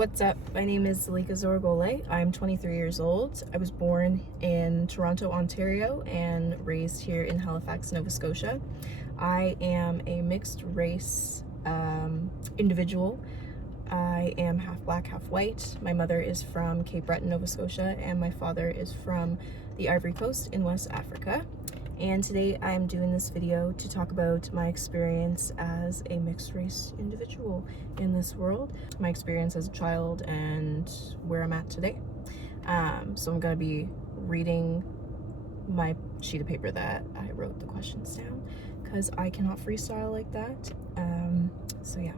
What's up? My name is Zalika Zorgole. I'm 23 years old. I was born in Toronto, Ontario, and raised here in Halifax, Nova Scotia. I am a mixed race individual. I am half black, half white. My mother is from Cape Breton, Nova Scotia, and my father is from the Ivory Coast in West Africa. And today I'm doing this video to talk about my experience as a mixed race individual in this world, my experience as a child, and where I'm at today. So I'm gonna be reading my sheet of paper that I wrote the questions down because I cannot freestyle like that. So yeah.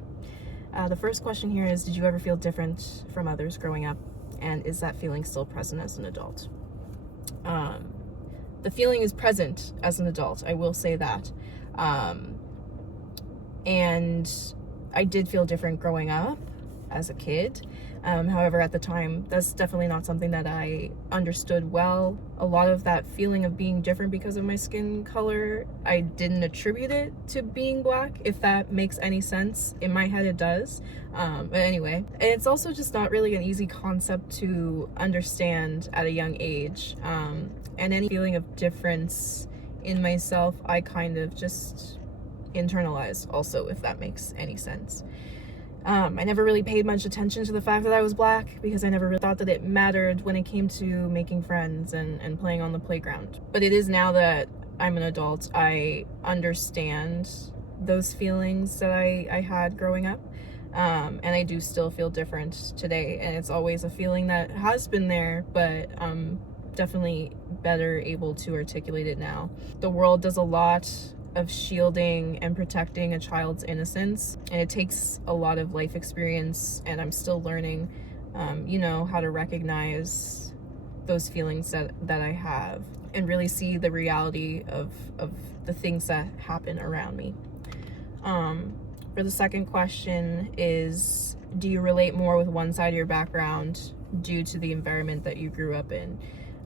The first question here is, did you ever feel different from others growing up? And is that feeling still present as an adult? The feeling is present as an adult, I will say that. And I did feel different growing up as a kid. However, at the time, that's definitely not something that I understood well. A lot of that feeling of being different because of my skin color, I didn't attribute it to being black, if that makes any sense. In my head, it does. But anyway, it's also just not really an easy concept to understand at a young age. And any feeling of difference in myself, I kind of just internalized also, if that makes any sense. I never really paid much attention to the fact that I was black because I never really thought that it mattered when it came to making friends and playing on the playground. But it is now that I'm an adult, I understand those feelings that I had growing up. And I do still feel different today. And it's always a feeling that has been there, but definitely better able to articulate it now. The world does a lot of shielding and protecting a child's innocence, and it takes a lot of life experience, and I'm still learning how to recognize those feelings that I have and really see the reality of the things that happen around me. For the second question is, do you relate more with one side of your background due to the environment that you grew up in?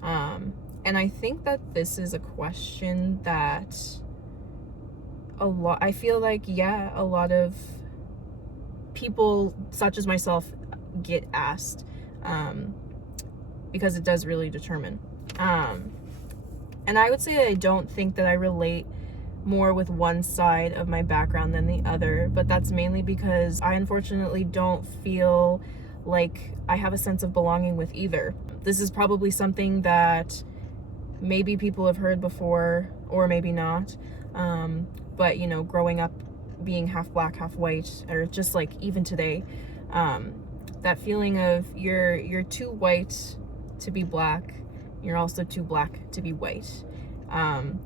And I think that this is a question that I feel like, a lot of people such as myself get asked, because it does really determine. And I would say I don't think that I relate more with one side of my background than the other, but that's mainly because I unfortunately don't feel like I have a sense of belonging with either. This is probably something that maybe people have heard before, or maybe not. But growing up being half black, half white, or just like even today, that feeling of you're too white to be black, you're also too black to be white.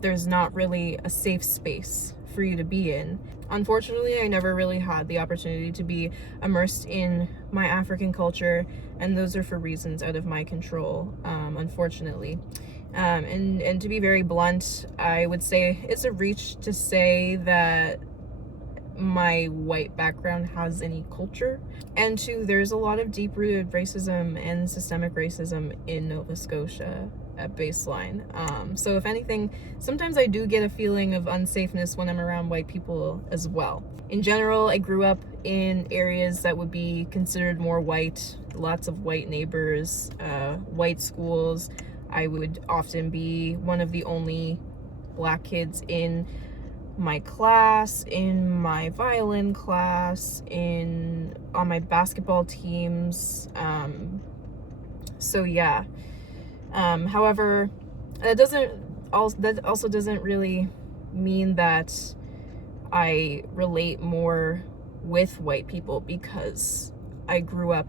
There's not really a safe space for you to be in. Unfortunately, I never really had the opportunity to be immersed in my African culture, and those are for reasons out of my control, unfortunately. And to be very blunt, I would say it's a reach to say that my white background has any culture. And two, there's a lot of deep-rooted racism and systemic racism in Nova Scotia at baseline. So if anything, sometimes I do get a feeling of unsafeness when I'm around white people as well. In general, I grew up in areas that would be considered more white, lots of white neighbors, white schools. I would often be one of the only black kids in my class, in my violin class, on my basketball teams. So yeah. However, that also doesn't really mean that I relate more with white people, because I grew up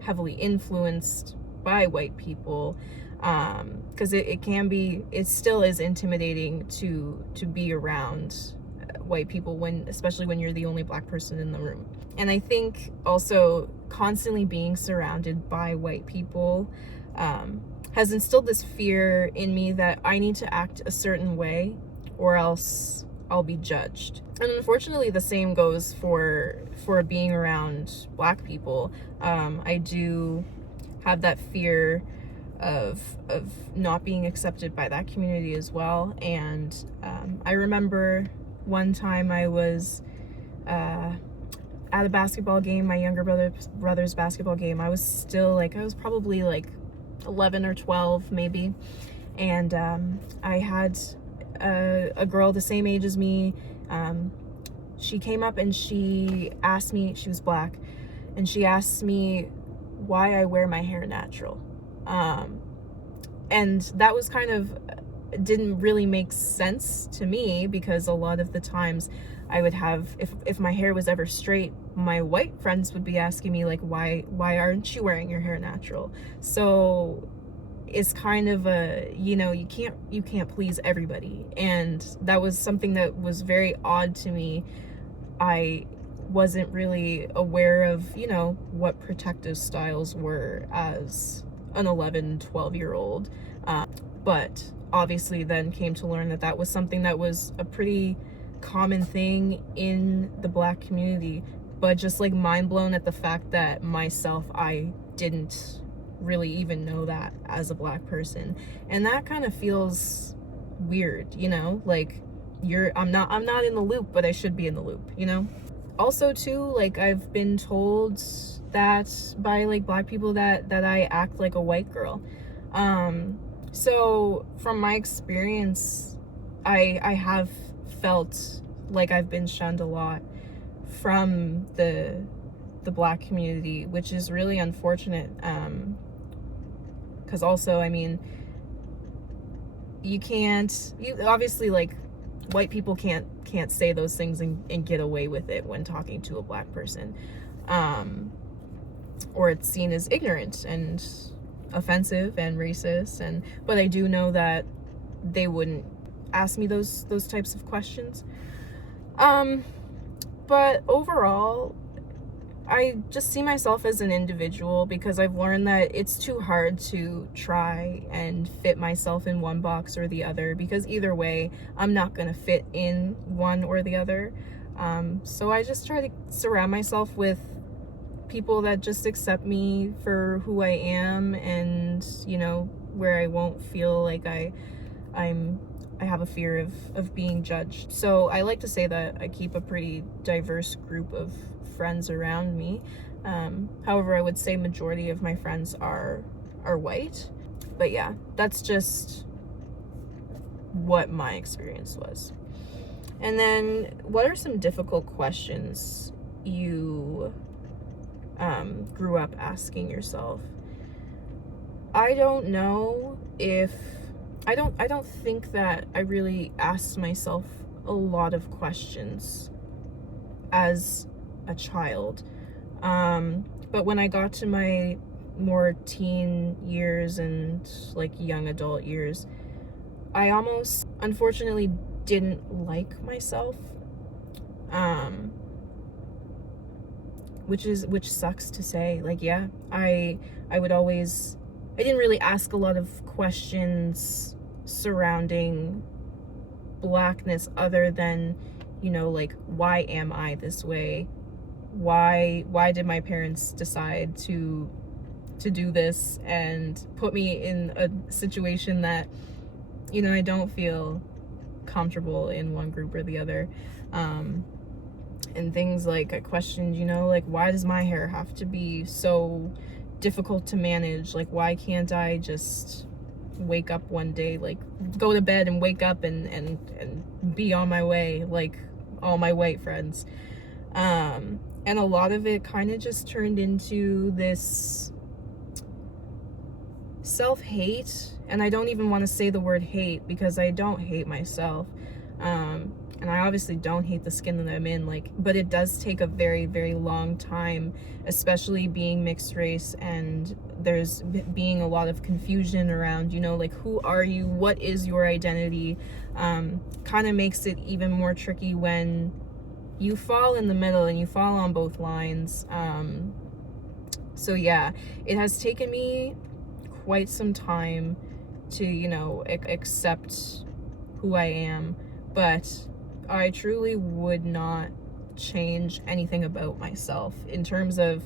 heavily influenced by white people. Because it still is intimidating to be around white people, especially when you're the only black person in the room. And I think also constantly being surrounded by white people has instilled this fear in me that I need to act a certain way or else I'll be judged. And unfortunately, the same goes for being around black people. I do have that fear of not being accepted by that community as well. And I remember one time I was at a basketball game, my younger brother's basketball game. I was probably like 11 or 12 maybe, and I had a girl the same age as me. She came up and she asked me, she was black, and she asked me why I wear my hair natural. And that was kind of, didn't really make sense to me, because a lot of the times I would have, if my hair was ever straight, my white friends would be asking me like, why aren't you wearing your hair natural? So it's kind of a, you know, you can't please everybody, and that was something that was very odd to me. I wasn't really aware of, you know, what protective styles were as an 11-12-year-old, but obviously then came to learn that that was something that was a pretty common thing in the black community. But just like mind blown at the fact that myself, I didn't really even know that as a black person, and that kind of feels weird, you know, like I'm not in the loop, but I should be in the loop, you know. Also too, like I've been told that by like black people that I act like a white girl. So from my experience, I have felt like I've been shunned a lot from the black community, which is really unfortunate. Because also, I mean, you obviously, like, white people can't say those things and get away with it when talking to a black person, or it's seen as ignorant and offensive and racist. But I do know that they wouldn't ask me those types of questions. But overall, I just see myself as an individual, because I've learned that it's too hard to try and fit myself in one box or the other, because either way, I'm not going to fit in one or the other. So I just try to surround myself with people that just accept me for who I am, and, you know, where I won't feel like I have a fear of being judged. So I like to say that I keep a pretty diverse group of friends around me. However, I would say majority of my friends are white. But yeah, that's just what my experience was. And then, what are some difficult questions you grew up asking yourself? I don't know if I don't think that I really asked myself a lot of questions as a child. But when I got to my more teen years and like young adult years, I almost unfortunately didn't like myself. Which sucks to say. Like, yeah, I didn't really ask a lot of questions surrounding blackness, other than, you know, like, why am I this way? Why did my parents decide to do this and put me in a situation that, you know, I don't feel comfortable in one group or the other? And things like, I questioned, you know, like, why does my hair have to be so difficult to manage? Like, why can't I just wake up one day, like, go to bed and wake up and be on my way like all my white friends? And a lot of it kind of just turned into this self-hate. And I don't even want to say the word hate, because I don't hate myself. And I obviously don't hate the skin that I'm in, like, but it does take a very, very long time, especially being mixed race, and there's being a lot of confusion around, you know, like, who are you? What is your identity? Kind of makes it even more tricky when you fall in the middle and you fall on both lines. So yeah, it has taken me quite some time to, you know, accept who I am, but I truly would not change anything about myself in terms of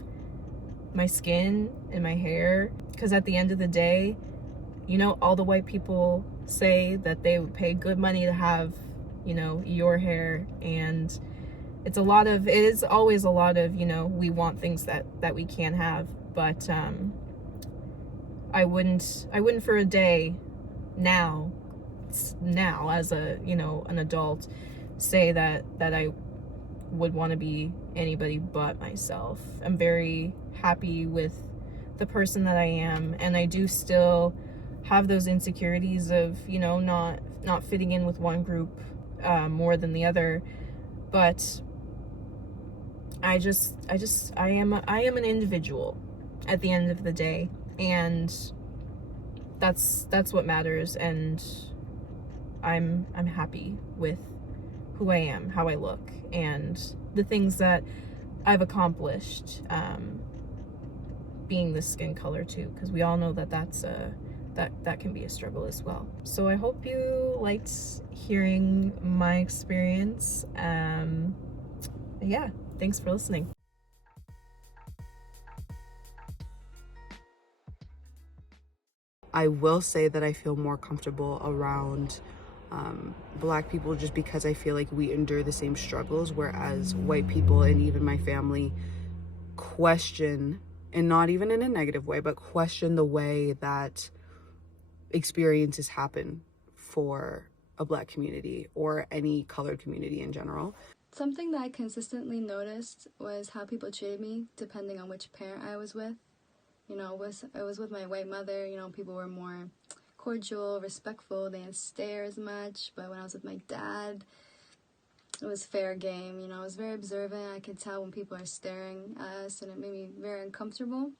my skin and my hair, because at the end of the day, you know, all the white people say that they would pay good money to have, you know, your hair, and it is always a lot of, you know, we want things that we can't have, but I wouldn't for a day now as a, you know, an adult, say that I would want to be anybody but myself. I'm very happy with the person that I am, and I do still have those insecurities of, you know, not fitting in with one group more than the other, but I am an individual at the end of the day, and that's what matters, and I'm happy with who I am, how I look, and the things that I've accomplished, being this skin color too, because we all know that that can be a struggle as well. So I hope you liked hearing my experience. Yeah, thanks for listening. I will say that I feel more comfortable around Black people just because I feel like we endure the same struggles, whereas white people and even my family question, and not even in a negative way, but question the way that experiences happen for a Black community or any colored community in general. Something that I consistently noticed was how people treated me depending on which parent I was with. You know, I was with my white mother, you know, people were more cordial, respectful, they didn't stare as much. But when I was with my dad, it was fair game. You know, I was very observant. I could tell when people are staring at us, and it made me very uncomfortable.